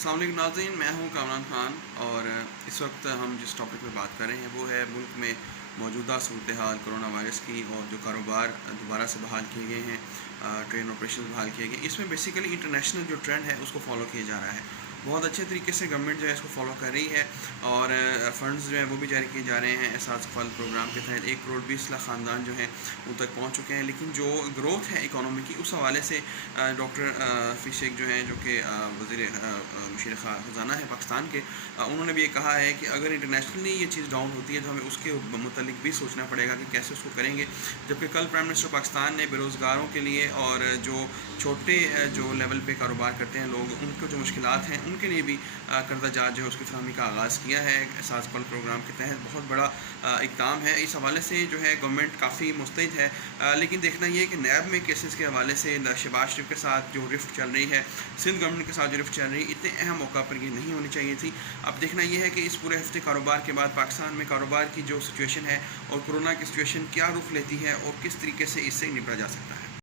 अस्सलाम वालेकुम नाज़रीन, मैं हूं कामरान ख़ान। और इस वक्त हम जिस टॉपिक पे बात कर रहे हैं वो है मुल्क में मौजूदा सूरत हाल कोरोना वायरस की, और जो कारोबार दोबारा से बहाल किए गए हैं, ट्रेन ऑपरेशन बहाल किए गए। इसमें बेसिकली इंटरनेशनल जो ट्रेंड है उसको फॉलो किया जा रहा है। बहुत अच्छे तरीके से गवर्नमेंट जो है इसको फॉलो कर रही है, और फंड्स जो हैं वो भी जारी किए जा रहे हैं। एहसास फल प्रोग्राम के तहत 1 करोड़ 20 लाख ख़ानदान जो हैं उन तक पहुँच चुके हैं। लेकिन जो ग्रोथ है इकानमी की, उस हवाले से डॉक्टर हफीज़ शेख जो हैं, जो कि वज़ीर मुशीर ख़जाना है पाकिस्तान के, उन्होंने भी ये कहा है कि अगर इंटरनेशनली ये चीज़ डाउन होती है तो हमें उसके मुतल्लिक भी सोचना पड़ेगा कि कैसे उसको करेंगे। जबकि कल प्राइम मिनिस्टर पाकिस्तान ने बेरोज़गारों के लिए और जो छोटे जो लेवल पे कारोबार करते हैं लोग, उनको जो मुश्किलात हैं उनके लिए भी कर्जा जात जो है उसकी फरहमी का आगाज़ किया है। एहसास फल प्रोग्राम के तहत बहुत बड़ा इक़दाम है। इस हवाले से जो है गवर्नमेंट काफ़ी मुस्तैद है। लेकिन देखना ये है कि नैब में केसेस के हवाले से शहबाज शरीफ के साथ जो रिफ्ट चल रही है, सिंध गवर्नमेंट के साथ जो रिफ्ट चल रही है, इतने अहम मौका पर ये नहीं होनी चाहिए थी। अब देखना ये है कि इस पूरे हफ्ते कारोबार के बाद पाकिस्तान में कारोबार की जो सिचुएशन है और कोरोना की सिचुएशन क्या रुख लेती है और किस तरीके से इससे निपटा जा सकता है।